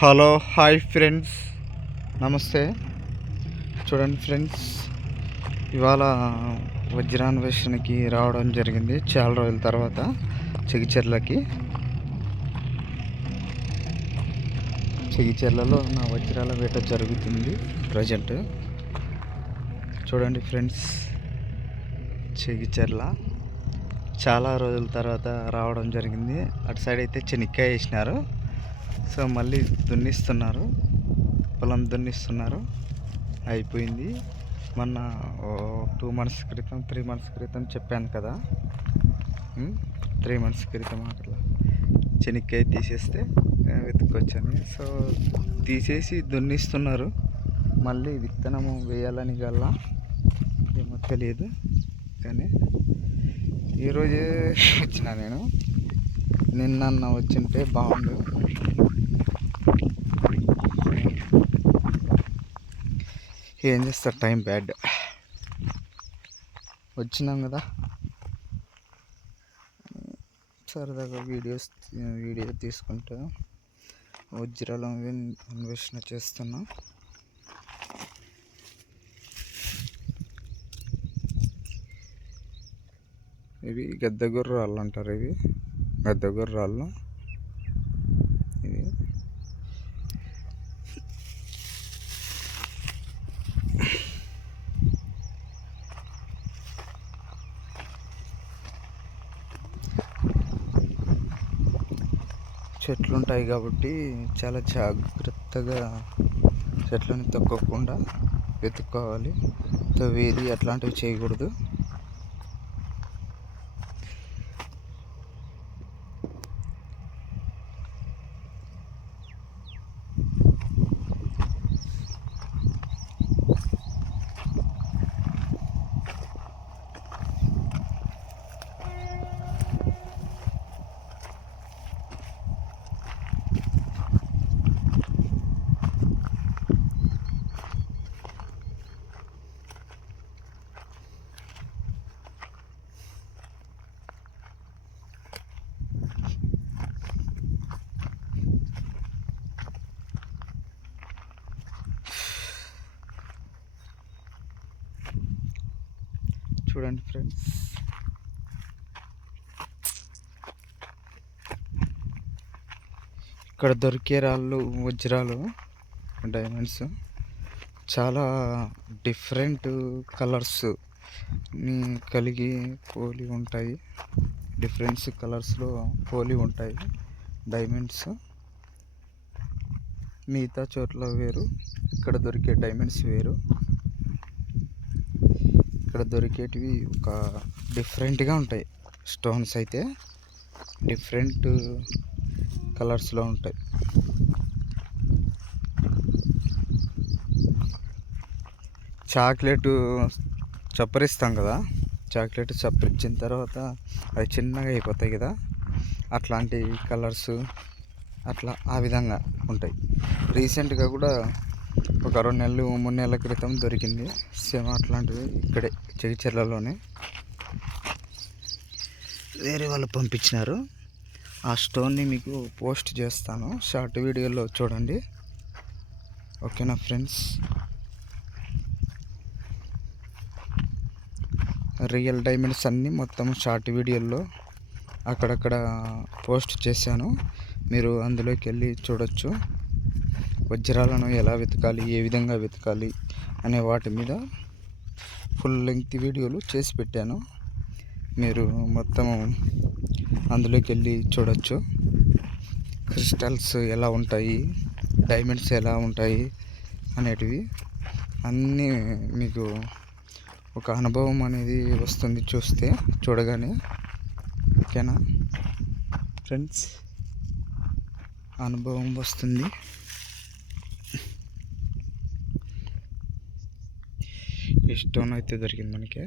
Hello hi friends, నమస్తే. చూడండి friends, ఇవాళ వజ్రాన్వేషణకి రావడం జరిగింది చాలా రోజుల తర్వాత చెగిచెర్లలో నా వజ్రాల వేట జరుగుతుంది ప్రజెంట్. చూడండి ఫ్రెండ్స్, చెగిచెర్ల చాలా రోజుల తర్వాత రావడం జరిగింది. అటు సైడ్ అయితే చెనిక్కాయ వేసినారు, సో మళ్ళీ దున్నిస్తున్నారు, పొలం దున్నిస్తున్నారు. అయిపోయింది. మొన్న 2 months క్రితం 3 months క్రితం చెప్పాను కదా, 3 months క్రితం అట్లా చెనిక్కాయ తీసేస్తే వెతుక్కొచ్చాను. సో తీసేసి దున్నిస్తున్నారు. మళ్ళీ విత్తనము వేయాలని గల్లా ఏమో తెలియదు, కానీ ఈరోజే వచ్చిన నేను. నిన్న వచ్చింటే బాగుండు. ఏం చేస్తారు, టైం బ్యాడ్. వచ్చినాం కదా, సరదాగా వీడియో తీసుకుంటూ వజ్రాల అన్వేషణ చేస్తున్నా. ఇవి గద్దెగుర్రాళ్ళు అంటారు. ఇవి గద్దెగుర్రాళ్ళు. ఇవి చెట్లు ఉంటాయి కాబట్టి చాలా జాగ్రత్తగా చెట్లను తొక్కకుండా వెతుక్కోవాలి. తవ్వేది అట్లాంటివి చేయకూడదు. చూడండి ఫ్రెండ్స్, ఇక్కడ దొరికే రాళ్ళు, వజ్రాలు, డైమండ్స్ చాలా డిఫరెంట్ కలర్స్ కలిగి పోలి ఉంటాయి. డిఫరెంట్ కలర్స్లో పోలి ఉంటాయి డైమండ్స్. మిగతా చోట్ల వేరు, ఇక్కడ దొరికే డైమండ్స్ వేరు. ఇక్కడ దొరికేటివి ఒక డిఫరెంట్గా ఉంటాయి. స్టోన్స్ అయితే డిఫరెంట్ కలర్స్లో ఉంటాయి. చాక్లెట్ చప్పరిస్తాం కదా, చాక్లెట్ చప్పరించిన తర్వాత అది చిన్నగా అయిపోతాయి కదా, అట్లాంటి కలర్స్ అట్లా ఆ విధంగా ఉంటాయి. రీసెంట్గా కూడా ఒక 2 నెలలు 3 నెలల క్రితం దొరికింది సేమ్ అట్లాంటివి. ఇక్కడే చెగిచెర్లలోనే వేరే వాళ్ళు పంపించినారు. ఆ స్టోన్ని మీకు పోస్ట్ చేస్తాను, షార్ట్ వీడియోలో చూడండి. ఓకేనా ఫ్రెండ్స్? రియల్ డైమండ్స్ అన్నీ మొత్తం షార్ట్ వీడియోల్లో అక్కడక్కడ పోస్ట్ చేశాను, మీరు అందులోకి వెళ్ళి చూడొచ్చు. వజ్రాలను ఎలా వెతకాలి, ఏ విధంగా వెతకాలి అనే వాటి మీద ఫుల్ లెంగ్త్ వీడియోలు చేసి పెట్టాను, మీరు మొత్తం అందులోకి వెళ్ళి చూడొచ్చు. క్రిస్టల్స్ ఎలా ఉంటాయి, డైమండ్స్ ఎలా ఉంటాయి అనేటివి అన్నీ మీకు ఒక అనుభవం అనేది వస్తుంది చూడగానే. ఓకేనా ఫ్రెండ్స్? అనుభవం వస్తుంది. ఈ స్టోన్ అయితే దొరికింది మనకి.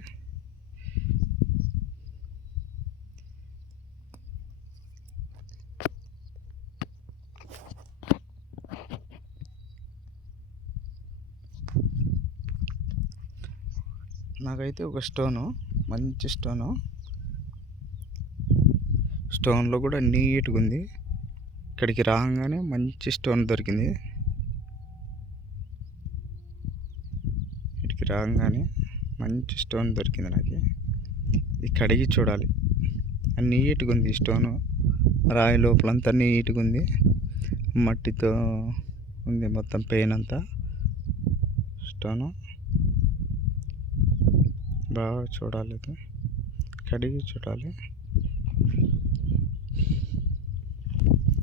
నాకైతే ఒక స్టోను, మంచి స్టోన్లో కూడా నీట్గా ఉంది. ఇక్కడికి రాగానే మంచి స్టోన్ దొరికింది. ఇక్కడికి రాగానే మంచి స్టోన్ దొరికింది నాకు. ఇది కడిగి చూడాలి. నీట్గా ఉంది స్టోను. రాయి లోపలంతా నీట్గా ఉంది. మట్టితో ఉంది మొత్తం పెయిన్ అంతా. స్టోను బాగా చూడాలి. కడిగి చూడాలి.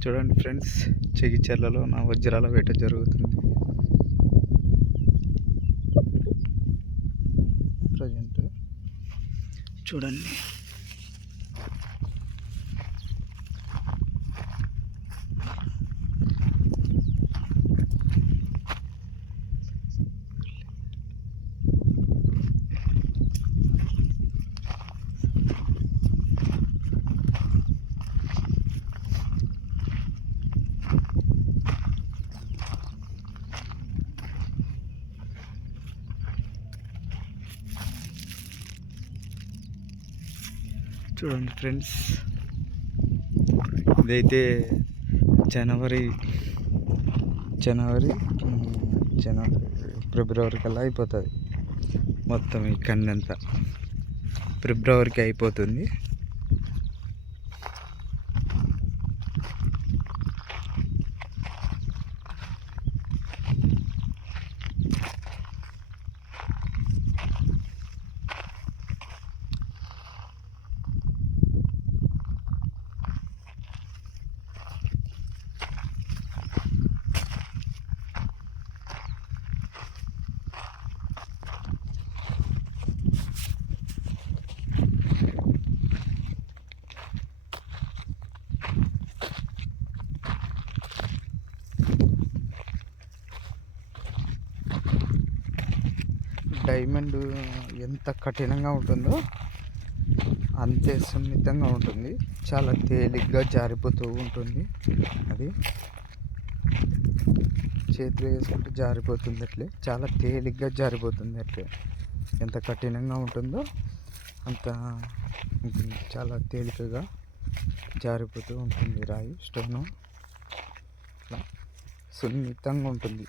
చూడండి ఫ్రెండ్స్, చెగిచెర్లలో నా వజ్రాల వేట జరుగుతుంది ప్రజెంట్. చూడండి, చూడండి ఫ్రెండ్స్, ఇదైతే జనవరి ఫిబ్రవరి కల్లా అయిపోతుంది. మొత్తం ఈ కన్నంతా ఫిబ్రవరికి అయిపోతుంది. డైమండ్ ఎంత కఠినంగా ఉంటుందో అంతే సున్నితంగా ఉంటుంది. చాలా తేలిగ్గా జారిపోతూ ఉంటుంది. అది చేతిలో వేసుకుంటే జారిపోతుంది. అట్లే చాలా తేలిగ్గా జారిపోతుంది. అట్లే ఎంత కఠినంగా ఉంటుందో అంత ఉంటుంది. చాలా తేలికగా జారిపోతూ ఉంటుంది రాయి, స్టోను. అట్లా సున్నితంగా ఉంటుంది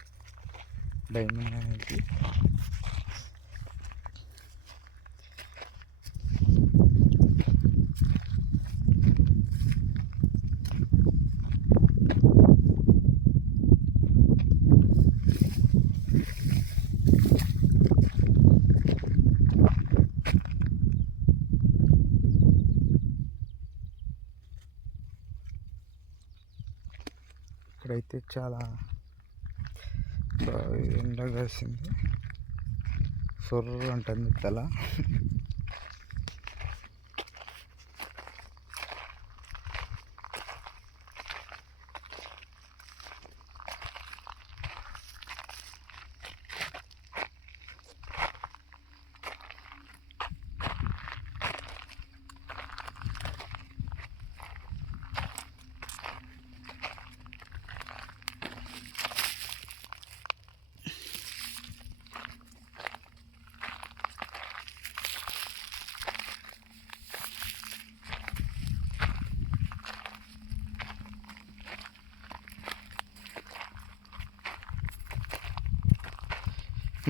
డైమండ్ అనేది. ఇక్కడైతే చాలా బాగా ఎండ కాసింది. సొర్రు అంటుంది తల.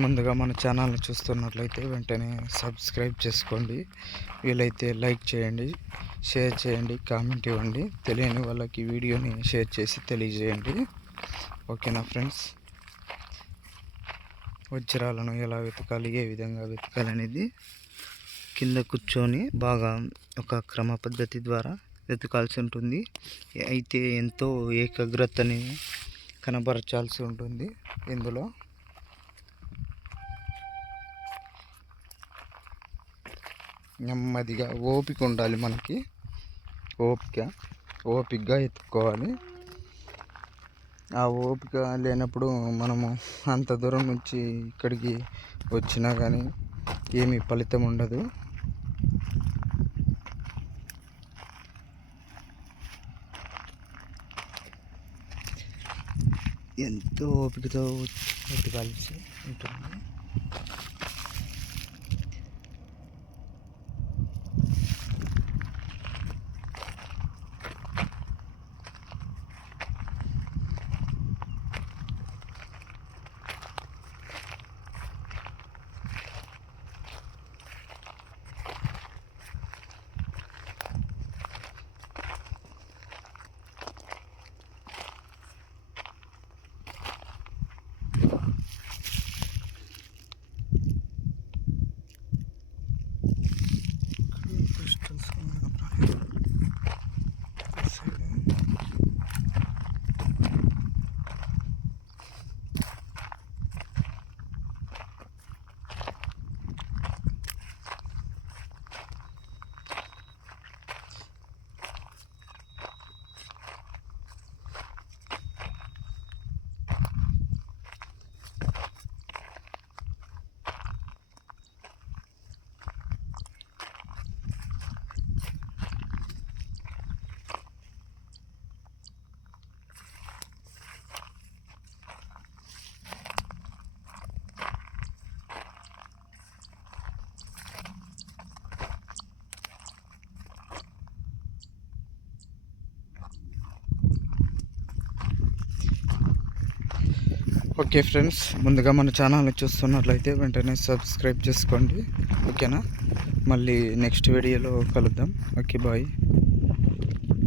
ముందుగా మన ఛానల్ని చూస్తున్నట్లయితే వెంటనే సబ్స్క్రైబ్ చేసుకోండి. వీలైతే లైక్ చేయండి, షేర్ చేయండి, కామెంట్ ఇవ్వండి. తెలియని వాళ్ళకి వీడియోని షేర్ చేసి తెలియజేయండి. ఓకేనా ఫ్రెండ్స్? వజ్రాలను ఎలా వెతకాలి, ఏ విధంగా వెతకాలి అనేది కింద కూర్చొని బాగా ఒక క్రమ పద్ధతి ద్వారా వెతకాల్సి ఉంటుంది. అయితే ఎంతో ఏకాగ్రతని కనబరచాల్సి ఉంటుంది. ఇందులో నెమ్మదిగా ఓపిక ఉండాలి. మనకి ఓపికగా ఎత్తుకోవాలి. ఆ ఓపిక లేనప్పుడు మనము అంత దూరం నుంచి ఇక్కడికి వచ్చినా కానీ ఏమీ ఫలితం ఉండదు. ఎంతో ఓపికతో ఎత్తుకాల్సి ఉంటుంది. ఓకే ఫ్రెండ్స్, ముందుగా మన ఛానల్ని చూస్తున్నట్లయితే వెంటనే సబ్స్క్రైబ్ చేసుకోండి. ఓకేనా, మళ్ళీ నెక్స్ట్ వీడియోలో కలుద్దాం. Okay, bye.